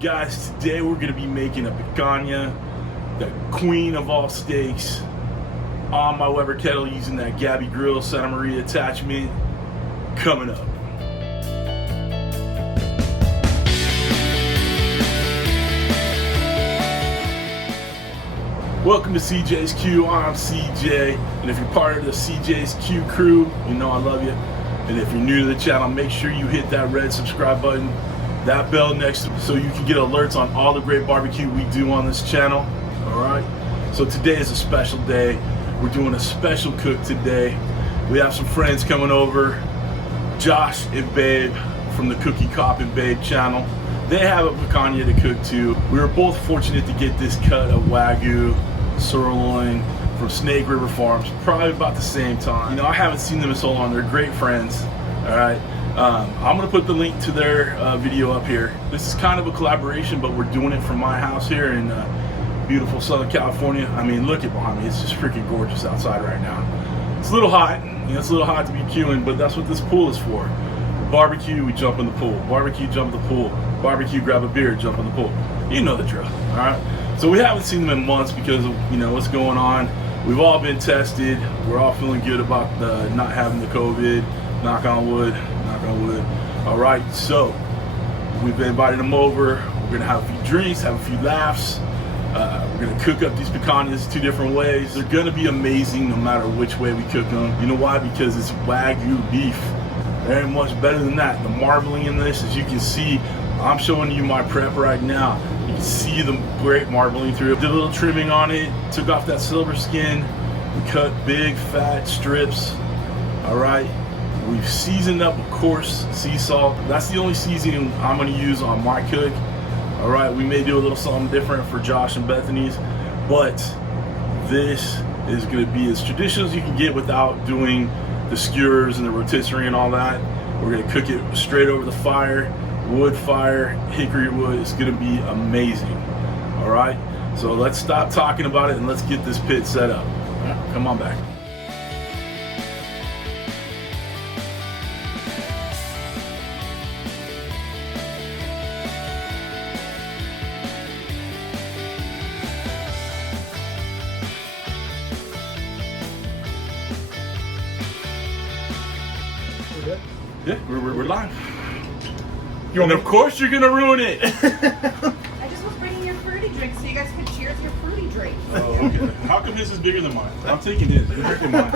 Guys, today we're gonna be making a picanha, the queen of all steaks, on my Weber Kettle using that Gabby grill Santa Maria attachment. Coming up. Welcome to CJ's Q. I'm CJ, and if you're part of the CJ's Q crew, you know I love you. And if you're new to the channel, make sure you hit that red subscribe button, that bell next to it, so you can get alerts on all the great barbecue we do on this channel. All right. So today is a special day. We're doing a special cook today. We have some friends coming over, Josh and Babe from the Cookie Cop and Babe channel. They have a picanha to cook too. We were both fortunate to get this cut of Wagyu sirloin from Snake River Farms, probably about the same time. You know, I haven't seen them in so long. They're great friends. All right. I'm gonna put the link to their video up here. This is kind of a collaboration, but we're doing it from my house here in beautiful Southern California. I mean, look at behind me. It's just freaking gorgeous outside right now. It's a little hot. You know, it's a little hot to be queuing, but that's what this pool is for. Barbecue, we jump in the pool. Barbecue, jump in the pool. Barbecue, grab a beer, jump in the pool. You know the drill, all right? So we haven't seen them in months because of, you know, what's going on. We've all been tested. We're all feeling good about not having the COVID. Knock on wood, knock on wood. All right, so we've invited them over. We're gonna have a few drinks, have a few laughs. We're gonna cook up these picanhas 2 different ways. They're gonna be amazing no matter which way we cook them. You know why? Because it's Wagyu beef. There ain't much better than that. The marbling in this, as you can see, I'm showing you my prep right now. You can see the great marbling through it. Did a little trimming on it, took off that silver skin. We cut big fat strips. All right. We've seasoned up, of course, sea salt. That's the only seasoning I'm gonna use on my cook. All right, we may do a little something different for Josh and Bethany's, but this is gonna be as traditional as you can get without doing the skewers and the rotisserie and all that. We're gonna cook it straight over the fire, wood fire, hickory wood. It's gonna be amazing. All right, so let's stop talking about it and let's get this pit set up. All right, come on back. Yeah, we're live. And of course you're gonna ruin it. I just was bringing your fruity drink so you guys could cheers your fruity drink. Oh, okay. How come his is bigger than mine? I'm taking his. You're drinking mine.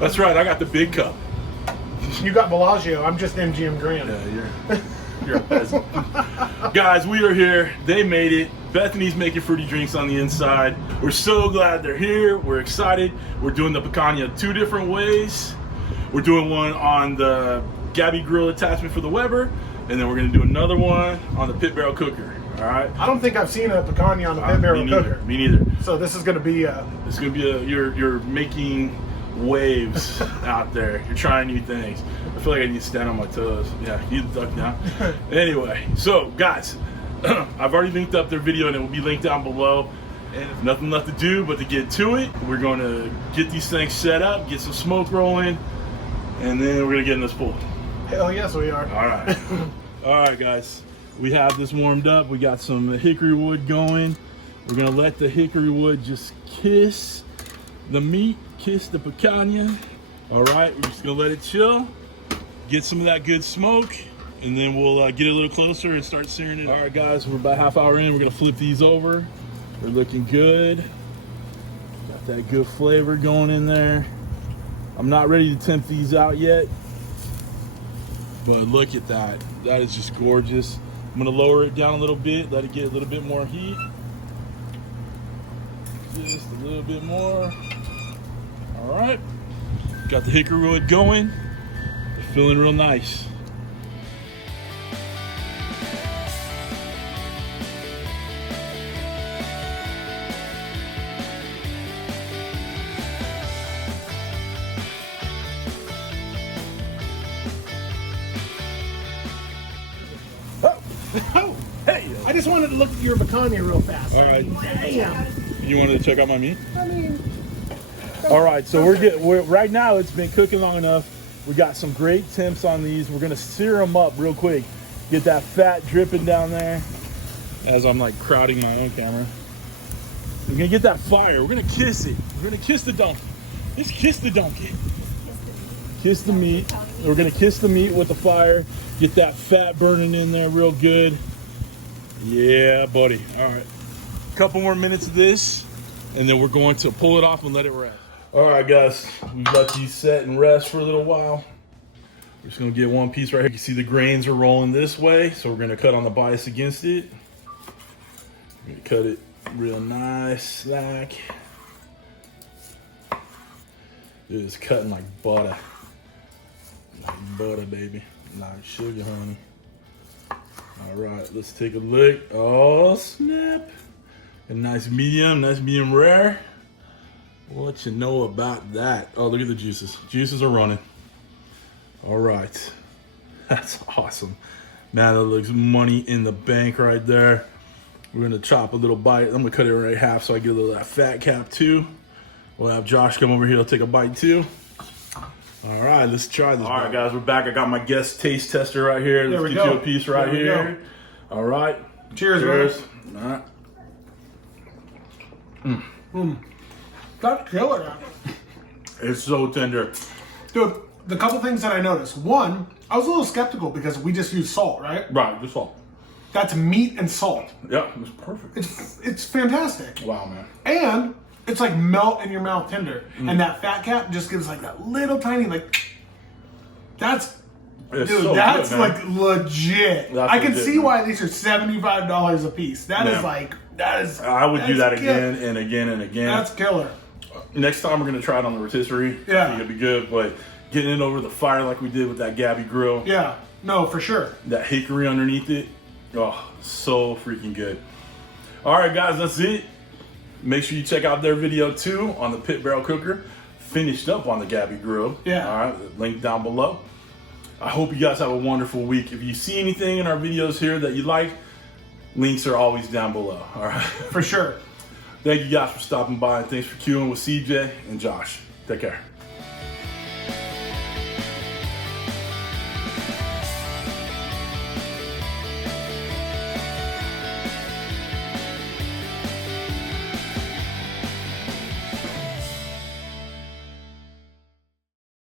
That's right. I got the big cup. You got Bellagio. I'm just MGM Grand. Yeah, you're a peasant. Guys, we are here. They made it. Bethany's making fruity drinks on the inside. We're so glad they're here. We're excited. We're doing the picanha 2 different ways. We're doing one on the Gabby grill attachment for the Weber, and then we're gonna do another one on the pit barrel cooker. All right. I don't think I've seen a picanha on a pit barrel cooker. Me neither. So this is gonna be It's gonna be you're making waves out there. You're trying new things. I feel like I need to stand on my toes. Yeah, you duck down. Anyway, so guys, I've already linked up their video and it will be linked down below. And if nothing left to do but to get to it, we're going to get these things set up, get some smoke rolling, and then we're gonna get in this pool. Hell yes, we are. All right. All right, guys. We have this warmed up. We got some hickory wood going. We're gonna let the hickory wood just kiss the meat, kiss the picanha. All right, we're just gonna let it chill, get some of that good smoke, and then we'll get a little closer and start searing it. All right, guys, we're about half hour in. We're gonna flip these over. They're looking good. Got that good flavor going in there. I'm not ready to tempt these out yet, but look at that. That is just gorgeous. I'm gonna lower it down a little bit, let it get a little bit more heat. Just a little bit more. All right. Got the hickory wood going. It's feeling real nice. Oh, Hey! I just wanted to look at your picanha real fast. All right. Damn. You wanted to check out my meat? I mean, All right, so we're right now. It's been cooking long enough. We got some great temps on these. We're gonna sear them up real quick. Get that fat dripping down there as I'm like crowding my own camera. We're gonna get that fire. We're gonna kiss it. We're gonna kiss the donkey. Let's kiss the donkey. Kiss the meat. We're gonna kiss the meat with the fire. Get that fat burning in there real good. Yeah, buddy. All right. Couple more minutes of this, and then we're going to pull it off and let it rest. All right, guys. We've let these set and rest for a little while. We're just gonna get one piece right here. You can see the grains are rolling this way, so we're gonna cut on the bias against it. We're gonna cut it real nice, slack. It is cutting like butter. Like butter, baby. Like sugar, honey. All right, let's take a look. Oh, snap. A nice medium rare. What you know about that? Oh, look at the juices. Juices are running. All right. That's awesome. Man, that looks money in the bank right there. We're gonna chop a little bite. I'm gonna cut it right in half so I get a little of that fat cap too. We'll have Josh come over here, he'll take a bite too. All right, let's try this. All right, guys, we're back. I got my guest taste tester right here. Let's get you a piece right here. All right. Cheers, Cheers. man. All right. That's killer. It's so tender. Dude, the couple things that I noticed. One, I was a little skeptical because we just use salt, right? Right, just salt. That's meat and salt. Yeah, it's perfect. It's fantastic. Wow, man. And it's like melt in your mouth tender. And that fat cap just gives like that little tiny that's It's dude, so that's good, man. like legit. That's I can legit, see man. why these are $75 a piece. That is like I would do that that's again and again and again. That's killer. Next time we're gonna try it on the rotisserie. Yeah. I think it'd be good, but getting it over the fire like we did with that Gabby grill. Yeah. No, for sure. That hickory underneath it. Oh, so freaking good. All right, guys, that's it. Make sure you check out their video too on the pit barrel cooker. Finished up on the Gabby grill. Yeah. All right, link down below. I hope you guys have a wonderful week. If you see anything in our videos here that you like, links are always down below. All right. For sure. Thank you guys for stopping by, and thanks for queuing with CJ and Josh. Take care.